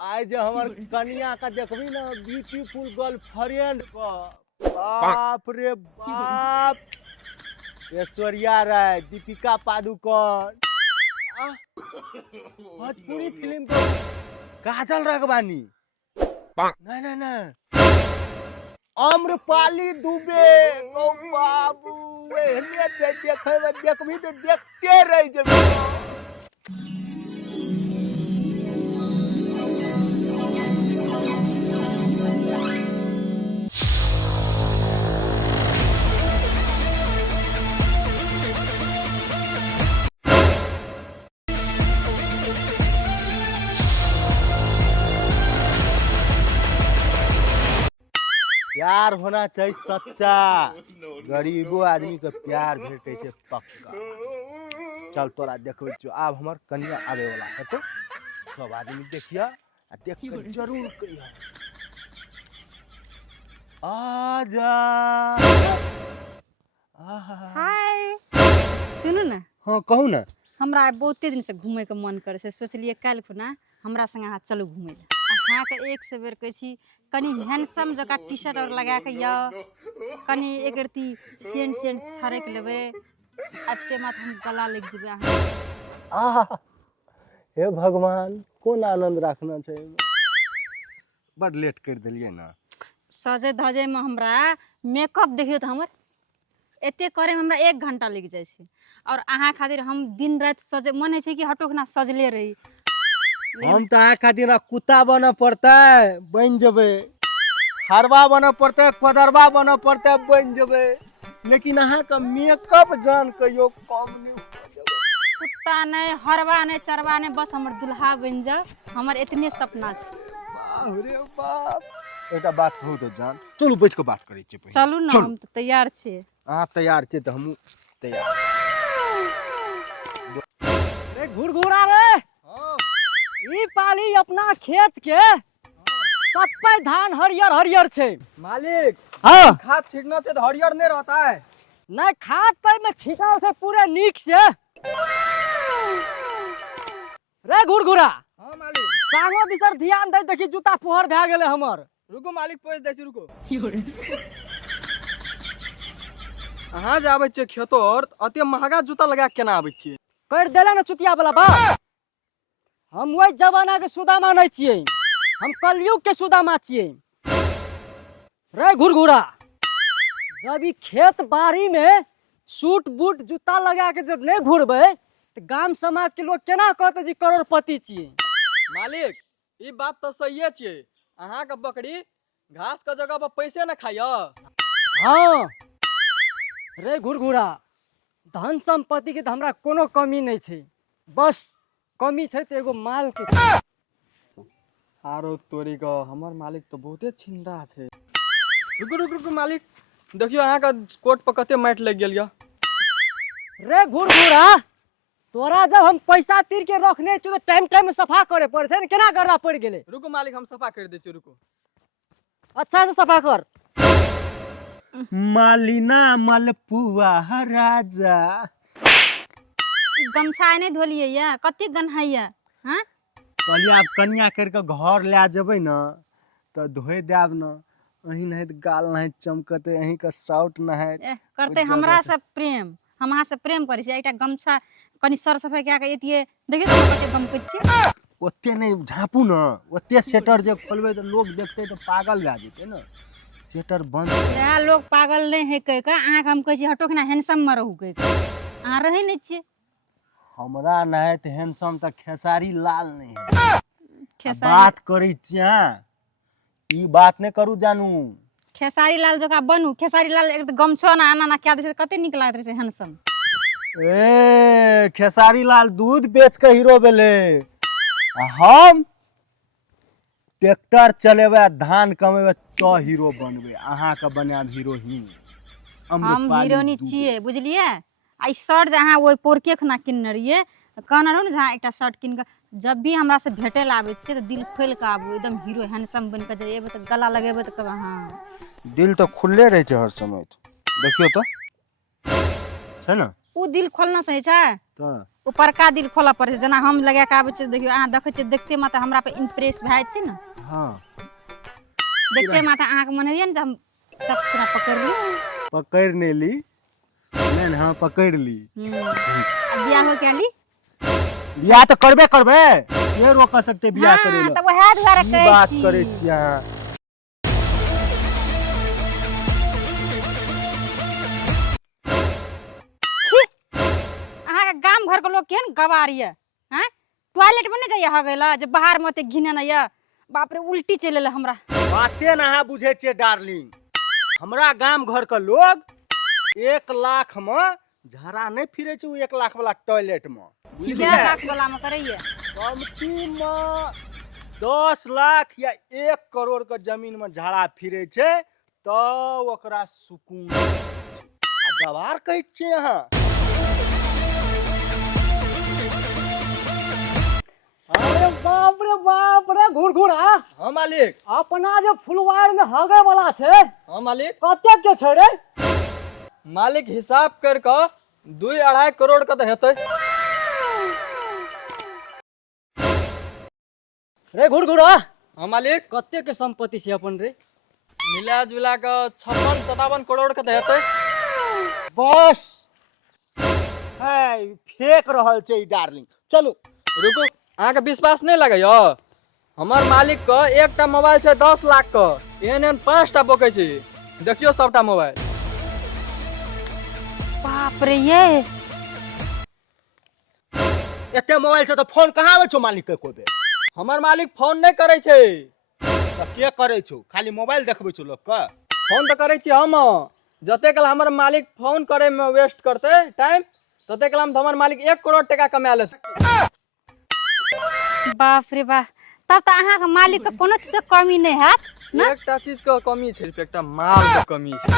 आज हमार कन्या का देखबी ना ब्यूटीफुल गर्लफ्रेंड का बाप रे बाप ऐश्वर्या राय दीपिका पादुकोण भोजपुरी फिल्म को काजल राघवानी नहीं नहीं नहीं आम्रपाली दुबे ओ बाबू एहने छै देखे में देखबी तो देखते रह जेबी। प्यार होना चाहिए सच्चा गरीबो आदमी के प्यार भेटे छै पक्का। चल तोरा देखबे छियो आब हमर कन्या आवे वाला है तो सब आदमी देखिया आ देख के जरूर कहिया आजा। हाय सुनू ना। हाँ कहू ना। हमरा बहुते दिन से घूमे के मन करे से सोचलिए कल खुना हमरा संग अहाँ चलू घूमे ला। अहाँ के एक से बेर कहै छी कनी हैंडसम जका टी शर्ट और लगा के या कनी एक रती सेंट सेंट छरक लेबे अत्ते मत हम गला लग जेबे अहाँ। हे भगवान कोन आनंद रखना चाहिए बड़ लेट कर दिलिए ना। सजे धजे में हमरा मेकअप देखियो त हमर एते करे में हमरा 1 घंटा लग जाय छै और अहाँ खातिर हम दिन रात सजे मन है छै कि हटो ना सजले रही। हम तो अहाँ खातिर कुत्ता बन पड़ता है बन जबे हरवा बन पड़ता है कदरवा बन पड़ता है बन जबे लेकिन अहाँ का मेकअप जान कहियो कम नहीं कुत्ता नहीं हरवा नहीं चरवा नहीं बस हमर दुल्हा बन जा हमर इतने सपना छै। बाप रे बाप एटा बात कहू तो जान चलू बैठ के बात करै छी पहिले। चलू ना हम तो तैयार छी। अहाँ तैयार छी तो हमहू तैयार। रे घुरघुरा रे ई पाली अपना खेत के सब पे धान हरियर हरियर छे मालिक। हाँ खाद छिड़कना से तो हरियर नहीं रहता है। नहीं खाद पे में छिटाव से पूरे नीक से। रे घुरघुरा हाँ मालिक। टांगो दिसर ध्यान दे देखी जूता पोहर भए गेले हमर। रुको मालिक पोछ दै छी रुको। अहाँ जे आबै छियै खेतोर अते महंगा जूता लगा के केना आबै छियै? कर देले न चुतिया वाला बात। हम वही जमाना के सुदामा नहीं छिए हम कलयुग के सुदामा छिए। रे घुरघुरा जब ई खेत बाड़ी में सूट बूट जूता लगा के जब नहीं घुरबे तो गांव समाज के लोग केना कहते जी करोड़पति छिए। मालिक ई बात तो सही छियै। अहाँ के बकरी घास के जगह पर पैसे न खाय। हाँ रे घुरघुरा धन संपत्ति के तो हमरा कोनो कमी नहीं छे बस कमी छे तो एगो माल के। आरो तोरी का हमर मालिक तो बहुते छिंदा छे। रुको रुको रुको मालिक देखियो अहाँ का कोट पर कते माइट लग गेल या। रे घुरघुरा तोरा जब हम पैसा तीर के रखने छु तो टाइम टाइम में सफा करे पड़े थे केना करना पड़ गेले। रुको मालिक हम सफा कर दे छी रुको। अच्छा से सफा कर। मालिना मलपुआ राजा गमछा नहीं धोलिए या कते गन्हाइया। हां कहलिए आप कन्या करके घर ले जेबै न तो धोए देब न अही नहीं तो गाल नहीं चमकते अही का साउट नहीं करते हमरा से प्रेम हम अहाँ से प्रेम करे छी। एकटा गमछा कनी सर सफाई क्या के एतिए देखिए तो कते गम कच्चे ओते नहीं झापू न ओते सेटर जे खोलबे तो लोग देखते तो पागल भए जेते न सेटर बंद। या लोग पागल नहीं है कह के अहाँ हम कहै छी हटो के ना हैंडसम में रहू कह के अहाँ रहै नहीं छी। हमरा नहीं तो हैंडसम त खेसारी लाल नहीं है खेसारी बात करै छियै ई बात नहीं करू जानू। खेसारी लाल जका बनू खेसारी लाल एक गमछो ना आना ना क्या दे कते निक लागत रहे हैंडसम। ए खेसारी लाल दूध बेच के हीरो भेले हम ट्रैक्टर चलेबे धान कमेबे तो हीरो बनबे अहाँ के बनाब हीरोइन। हम हीरोइनी छिए बुझलिए। आई शर्ट जहाँ वो पोरके खना किनने रहिए कहना रहू ना जहाँ एक शर्ट किन के जब भी हमरा से भेटे ला आबे छिए तो दिल खोल के आबू एकदम हीरो हैंडसम बन के जेबे तो गला लगेबे तो कहबे हां दिल तो खुले रहे हर समय देखियो तो है ना। उ दिल खोलना सही छै तऽ ऊपरका दिल खोलऽ पड़ै छै जेना हम लगा के आबै छै देखियो अहाँ देखै छियै देखते मात्र हमरा पे इम्प्रेस भए जाइ छै ने हाँ देखते मात्र अहाँ के मन होइए ने जे हम चपचना पकड़ ली पकड़ नहीं ली नहीं हाँ पकड़ ली बियाह हो क्या ली बियाह तो करबे करबे ये रोक सकते बियाह करे हाँ ला तऽ वएह दुआरे की कहै बात छी करे छी अहाँ छी अहाँ के गाम घर के लोग केहन गवार ये हैं टॉयलेट में नहीं जाइए हगैला जे बाहर में ओते घिने नहीं ये बाप रे उल्टी चलि एलै हमरा बाते ना अहाँ बुझे छियै डार्लिंग हमरा गाम घर के लोग 1 लाख में झड़ा नहीं फिरे छै 1 लाख वाला टॉयलेट में क्या लाख वाला में करैये कमती में 10 लाख या 1 करोड़ के जमीन में झड़ा फिरे छै तो ओकरा सुकून आ गवार कहै छियै अहाँ अरे बाप रे घुरघुरा हाँ मालिक। अपना जे फुलवार में हगे वाला छै हाँ मालिक। कते के छै रे मालिक हिसाब कर के 2-2.5 करोड़ का तो हेतै। रे घुरघुरा हाँ मालिक। कते के संपत्ति छै अपन रे मिला जुला के 56-57 करोड़ का तो हेतै। बस है फेक रहल छै ई डार्लिंग चलू रुको अहाँ के विश्वास नहीं लगे यो हमार मालिक के एकटा मोबाइल छै 10 लाख का एहन 5टा बोकै छै देखियो सबटा मोबाइल बाप रे ये एते मोबाइल से तो फोन कहाँ आबै छौ मालिक के कोई बेर हमार मालिक फोन नहीं करे छै तऽ के करै छौ खाली मोबाइल देखबै छौ लोग के फोन तो करे छी हम जते कल हमार मालिक फोन करे में वेस्ट करते टाइम तते कल हम हमार मालिक 1 करोड़ टका कमा लेते। बाप रे बाप तब तो अहाँ के मालिक के कोनो चीज के कमी नहीं हैत एकटा चीज के कमी छै एकटा माल के कमी छै।